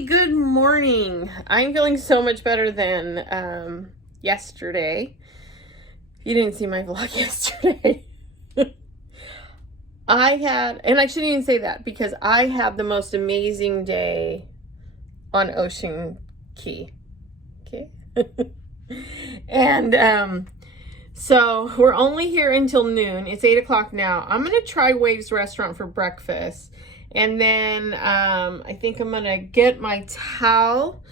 everybody, good morning. I'm feeling so much better than yesterday. You didn't see my vlog yesterday. And I shouldn't even say that because I had the most amazing day on Ocean Cay. Okay. And so we're only here until noon. It's 8 o'clock now. I'm gonna try Waves Restaurant for breakfast. And then I think I'm gonna get my towel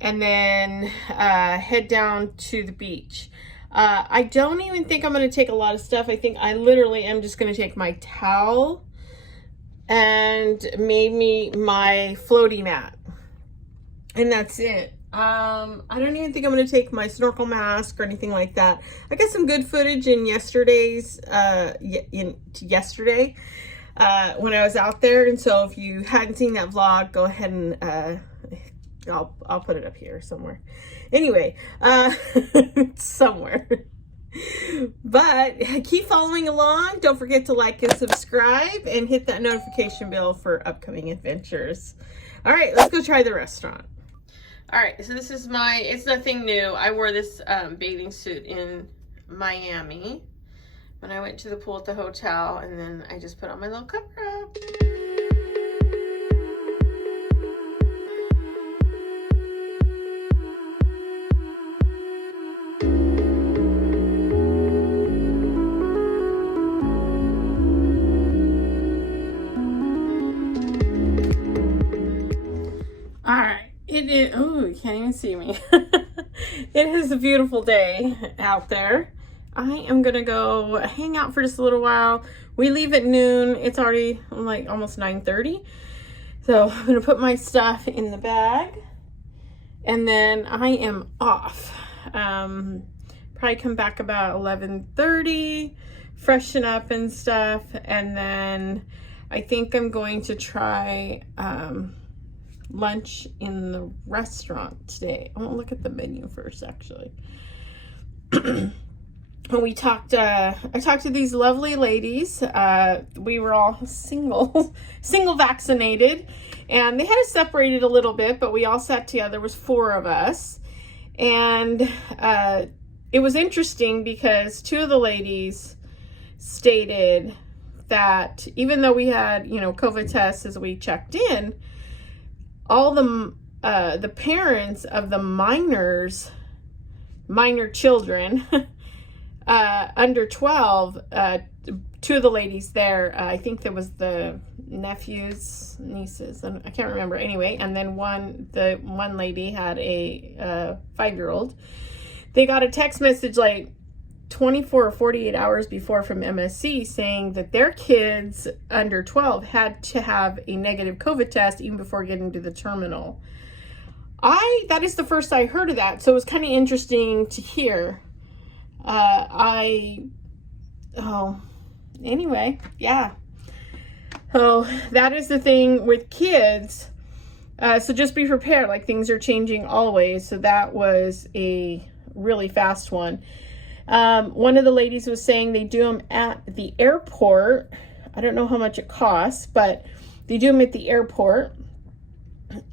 and then head down to the beach. I don't even think I'm gonna take a lot of stuff. I think I literally am just gonna take my towel and maybe my floaty mat. And that's it. I don't even think I'm gonna take my snorkel mask or anything like that. I got some good footage in yesterday's, yesterday. When I was out there, and so if you hadn't seen that vlog, go ahead and I'll put it up here somewhere. Anyway, somewhere. But keep following along. Don't forget to like and subscribe and hit that notification bell for upcoming adventures. All right, let's go try the restaurant. All right, so this is it's nothing new. I wore this bathing suit in Miami when I went to the pool at the hotel, and then I just put on my little cover up. All right, it is, oh, you can't even see me. It is a beautiful day out there. I am gonna go hang out for just a little while. We leave at noon. It's already like almost 9:30. So I'm gonna put my stuff in the bag and then I am off. Probably come back about 11:30, freshen up and stuff. And then I think I'm going to try lunch in the restaurant today. I want to look at the menu first, actually. We talked, I talked to these lovely ladies. We were all single vaccinated, and they had us separated a little bit, but we all sat together. There was 4 of us, and it was interesting because 2 of the ladies stated that even though we had, COVID tests as we checked in, all the parents of the minor children, under 12, 2 of the ladies there, I think there was the nephews, nieces, and I can't remember anyway. And then the one lady had a 5-year-old. They got a text message like 24 or 48 hours before from MSC saying that their kids under 12 had to have a negative COVID test even before getting to the terminal. That is the first I heard of that. So it was kind of interesting to hear. Anyway, yeah. So that is the thing with kids. So just be prepared, like things are changing always. So that was a really fast one. One of the ladies was saying they do them at the airport. I don't know how much it costs, but they do them at the airport,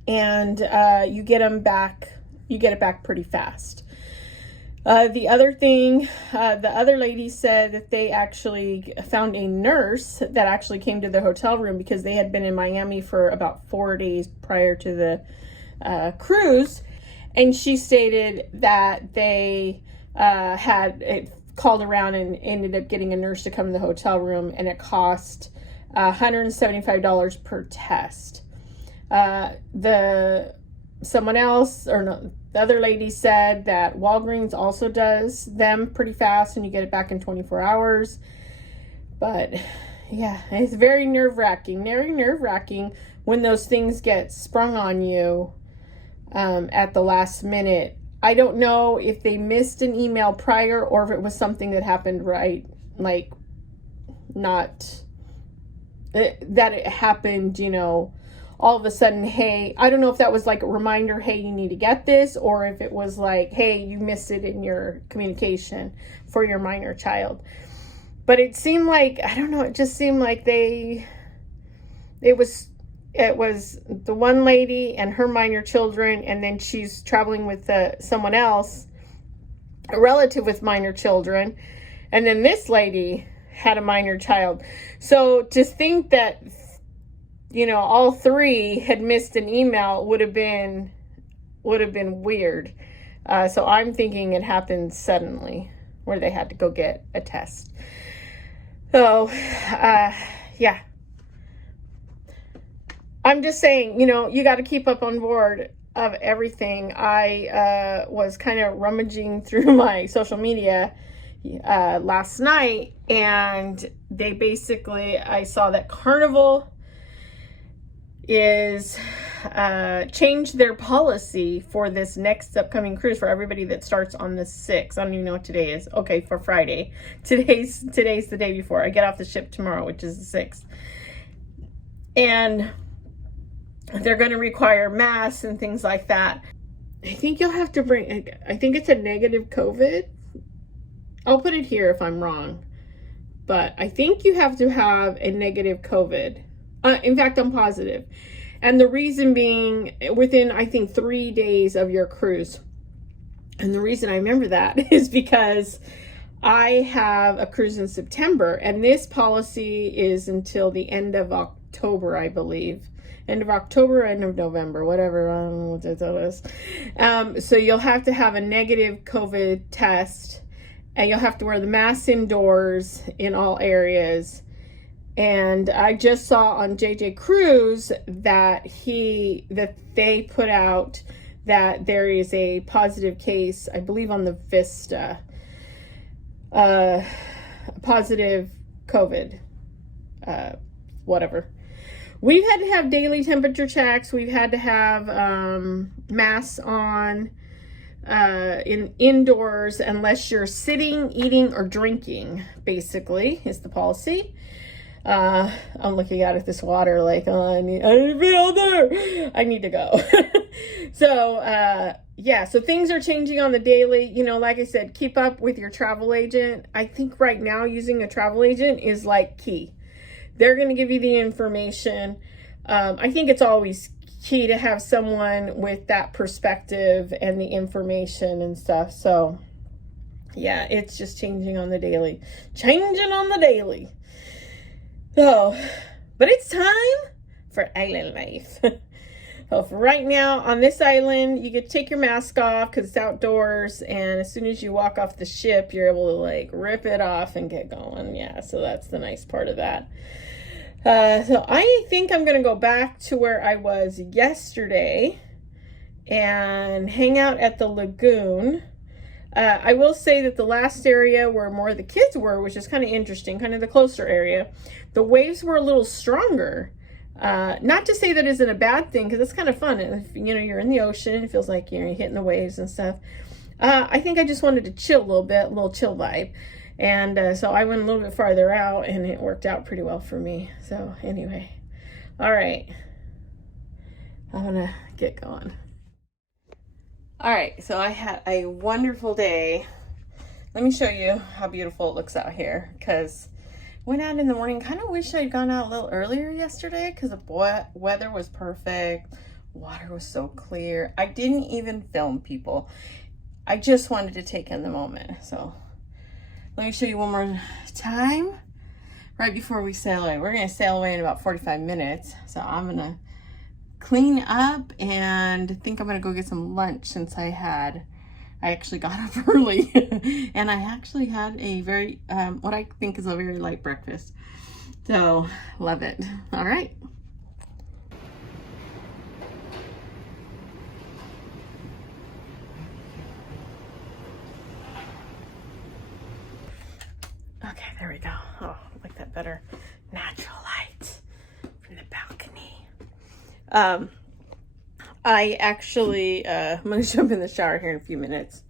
and you get it back pretty fast. The other thing, the other lady said that they actually found a nurse that actually came to the hotel room because they had been in Miami for about 4 days prior to the cruise. And she stated that they had called around and ended up getting a nurse to come to the hotel room, and it cost $175 per test. The other lady said that Walgreens also does them pretty fast and you get it back in 24 hours. But yeah, it's very nerve-wracking when those things get sprung on you at the last minute. I don't know if they missed an email prior or if it was something that happened that it happened, all of a sudden, hey, I don't know if that was like a reminder, hey, you need to get this, or if it was like, hey, you missed it in your communication for your minor child. But it seemed like, I don't know, it just seemed like it was it was the one lady and her minor children, and then she's traveling with someone else, a relative with minor children, and then this lady had a minor child. So to think that, you know, all three had missed an email would have been weird. So I'm thinking it happened suddenly, where they had to go get a test. So, yeah. I'm just saying, you know, you got to keep up on board of everything. I was kind of rummaging through my social media last night, and they basically, I saw that Carnival is changed their policy for this next upcoming cruise for everybody that starts on the 6th. I don't even know what today is. Okay, for Friday. Today's the day before. I get off the ship tomorrow, which is the 6th. And they're going to require masks and things like that. I think you'll have to bring, I think it's a negative COVID. I'll put it here if I'm wrong. But I think you have to have a negative COVID. In fact, I'm positive. And the reason being within, I think, 3 days of your cruise. And the reason I remember that is because I have a cruise in September, and this policy is until the end of October, I believe. End of October, end of November, whatever, I don't know what that is. So you'll have to have a negative COVID test, and you'll have to wear the mask indoors in all areas. And I just saw on JJ Cruise that they put out that there is a positive case, I believe on the Vista, positive COVID, whatever. We've had to have daily temperature checks. We've had to have masks on indoors unless you're sitting, eating, or drinking, basically, is the policy. I'm looking out at this water like, oh, I need to be out there. I need to go. So, yeah, so things are changing on the daily. You know, like I said, keep up with your travel agent. I think right now using a travel agent is like key. They're going to give you the information. I think it's always key to have someone with that perspective and the information and stuff. So, yeah, it's just changing on the daily. Changing on the daily. So, but it's time for island life. So for right now, on this island, you get to take your mask off because it's outdoors. And as soon as you walk off the ship, you're able to like rip it off and get going. Yeah, so that's the nice part of that. So I think I'm going to go back to where I was yesterday and hang out at the lagoon. I will say that the last area where more of the kids were, which is kind of interesting, kind of the closer area, the waves were a little stronger. Not to say that isn't a bad thing, because it's kind of fun. If, you know, you're in the ocean, it feels like you're hitting the waves and stuff. I think I just wanted to chill a little bit, a little chill vibe. And so I went a little bit farther out, and it worked out pretty well for me. So anyway, all right, I'm gonna get going. All right, so I had a wonderful day. Let me show you how beautiful it looks out here, because went out in the morning. Kind of wish I'd gone out a little earlier yesterday because the weather was perfect. Water was so clear. I didn't even film, people. I just wanted to take in the moment. So let me show you one more time right before we sail away. We're going to sail away in about 45 minutes. So I'm going to clean up and think I'm going to go get some lunch since I actually got up early and I actually had a very, what I think is a very light breakfast. So love it. All right. Okay, there we go. Oh, I like that better. Natural light from the balcony. I actually, I'm going to jump in the shower here in a few minutes.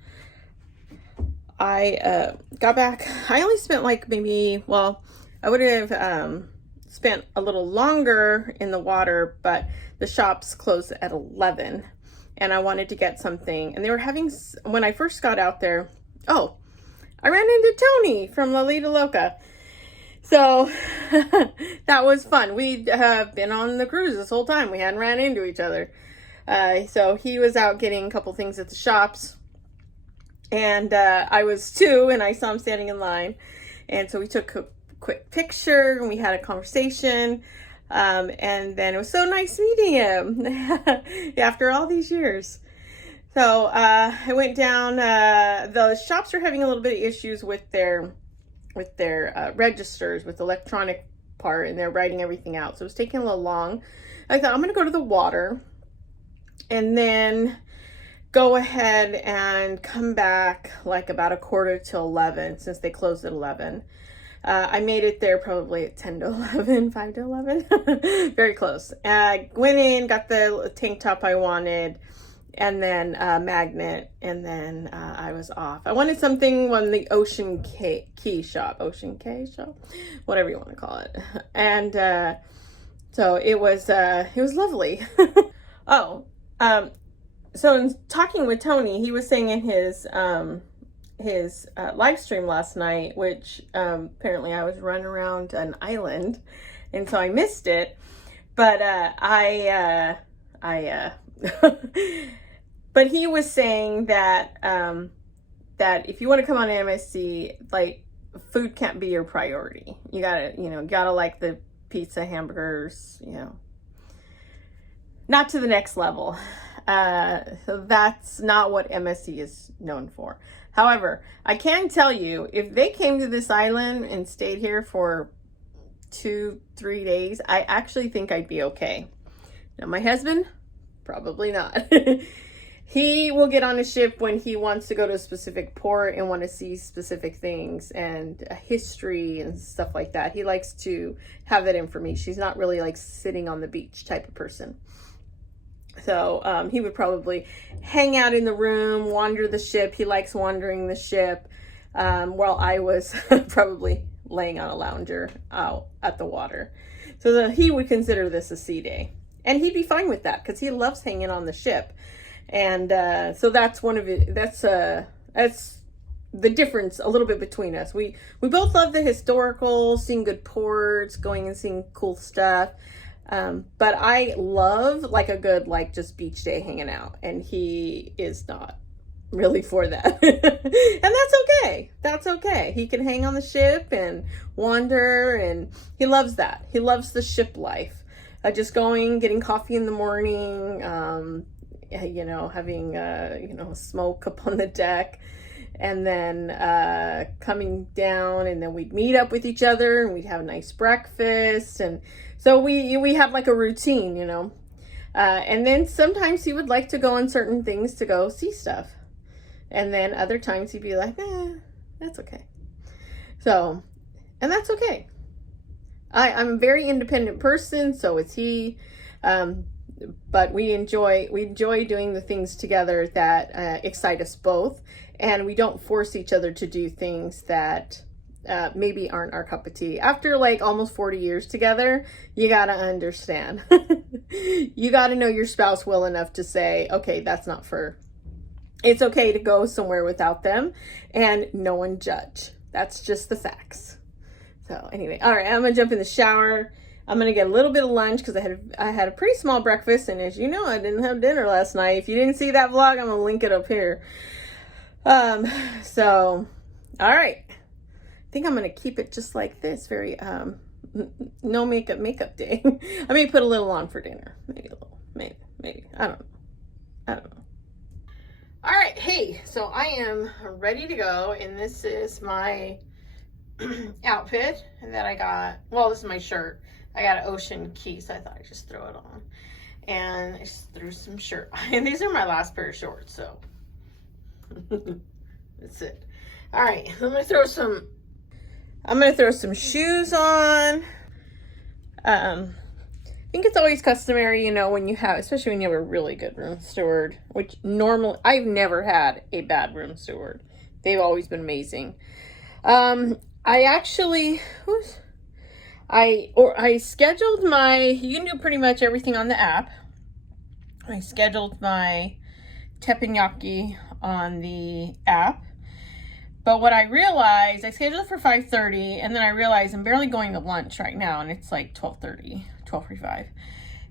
I got back. I only spent like maybe, well, I would have spent a little longer in the water, but the shops closed at 11 and I wanted to get something. And they were having, when I first got out there, oh, I ran into Tony from La Lita Loca. So that was fun. We have been on the cruise this whole time. We hadn't ran into each other. So he was out getting a couple things at the shops. And I was too, and I saw him standing in line. And so we took a quick picture and we had a conversation. And then it was so nice meeting him after all these years. So I went down. The shops are having a little bit of issues with their registers, with the electronic part, and they're writing everything out. So it was taking a little long. I thought I'm going to go to the water and then go ahead and come back like about 11:45, since they closed at 11. I made it there probably at 10 to 11, 5 to 11, very close. Went in, got the tank top I wanted, and then magnet, and then I was off. I wanted something on the Ocean Cay shop, whatever you want to call it. And so it was lovely. Oh, so in talking with Tony, he was saying in his live stream last night, which apparently I was running around an island, and so I missed it. But but he was saying that that if you want to come on MSC, like, food can't be your priority. You gotta like the pizza, hamburgers, not to the next level. So that's not what MSC is known for. However, I can tell you, if they came to this island and stayed here for 2-3 days, I actually think I'd be okay. Now, my husband, probably not. He will get on a ship when he wants to go to a specific port and want to see specific things and history and stuff like that. He likes to have that information. He's not really like sitting on the beach type of person. So he would probably hang out in the room, wander the ship. He likes wandering the ship, while I was probably laying on a lounger out at the water. So he would consider this a sea day. And he'd be fine with that because he loves hanging on the ship. And so that's that's the difference a little bit between us. We both love the historical, seeing good ports, going and seeing cool stuff. But I love like a good, like, just beach day hanging out, and he is not really for that. And that's okay. That's okay. He can hang on the ship and wander, and he loves that. He loves the ship life. Just going, getting coffee in the morning, having, a smoke up on the deck, and then coming down, and then we'd meet up with each other, and we'd have a nice breakfast. And so we have like a routine, and then sometimes he would like to go on certain things to go see stuff. And then other times he'd be like, that's okay. So, and that's okay. I'm a very independent person, so is he. But we enjoy doing the things together that excite us both, and we don't force each other to do things that maybe aren't our cup of tea. After like almost 40 years together, you gotta understand. You gotta know your spouse well enough to say, okay, it's okay to go somewhere without them, and no one judge. That's just the facts. So anyway, all right, I'm gonna jump in the shower. I'm gonna get a little bit of lunch because I had a pretty small breakfast, and as you know, I didn't have dinner last night. If you didn't see that vlog, I'm gonna link it up here. So, all right. I think I'm gonna keep it just like this, very no makeup day. I may put a little on for dinner, maybe a little, maybe. I don't know. All right, hey, so I am ready to go, and this is my outfit that I got. Well, this is my shirt. I got an Ocean Cay, so I thought I'd just throw it on. And I just threw some shirt on. And these are my last pair of shorts, so that's it. All right, I'm gonna throw some shoes on. I think it's always customary, when you have, especially when you have a really good room steward, which normally, I've never had a bad room steward. They've always been amazing. I scheduled you can do pretty much everything on the app. I scheduled my teppanyaki on the app, But what I realized, I scheduled for 5:30, and then I realized I'm barely going to lunch right now, and it's like 12:30, 12:45.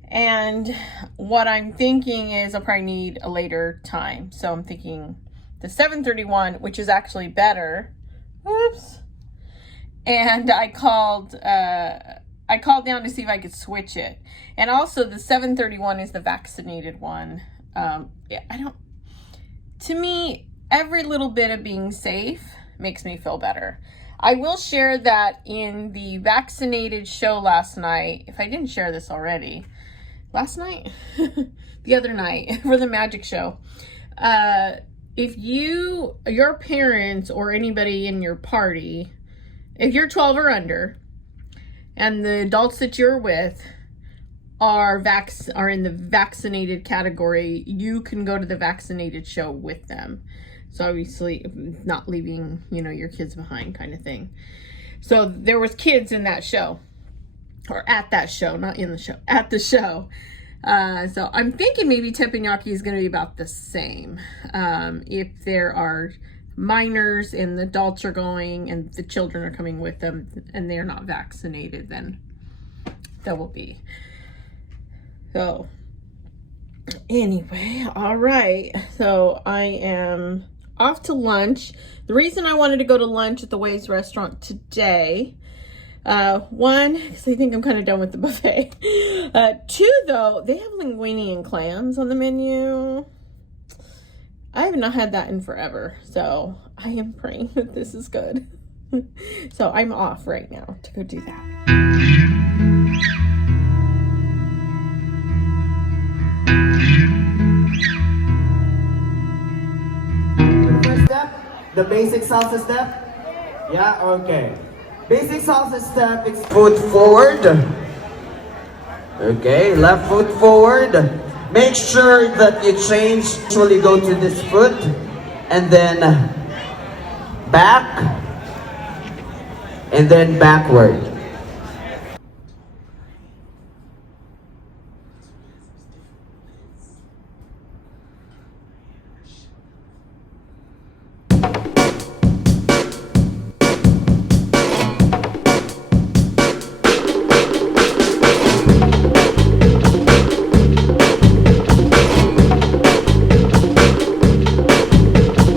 And what I'm thinking is I'll probably need a later time. So I'm thinking the 7:31, which is actually better. Oops. And I called down to see if I could switch it. And also the 7:31 is the vaccinated one. To me, every little bit of being safe makes me feel better. I will share that in the vaccinated show last night, if I didn't share this already, last night, the other night for the magic show. If your parents or anybody in your party, if you're 12 or under, and the adults that you're with are in the vaccinated category, you can go to the vaccinated show with them. So obviously not leaving, your kids behind kind of thing. So there was kids in that show, or at that show, not in the show, at the show. So I'm thinking maybe teppanyaki is going to be about the same. If there are minors and the adults are going and the children are coming with them and they're not vaccinated, then there will be. So anyway, all right. So I am off to lunch. The reason I wanted to go to lunch at the Waves restaurant today, one, because I think I'm kind of done with the buffet. Two, though, they have linguine and clams on the menu. I have not had that in forever, so I am praying that this is good. So I'm off right now to go do that. First step, the basic salsa step. Yeah, okay. Basic salsa step, it's foot forward. Okay, left foot forward. Make sure that you change, usually go to this foot, and then back, and then backward.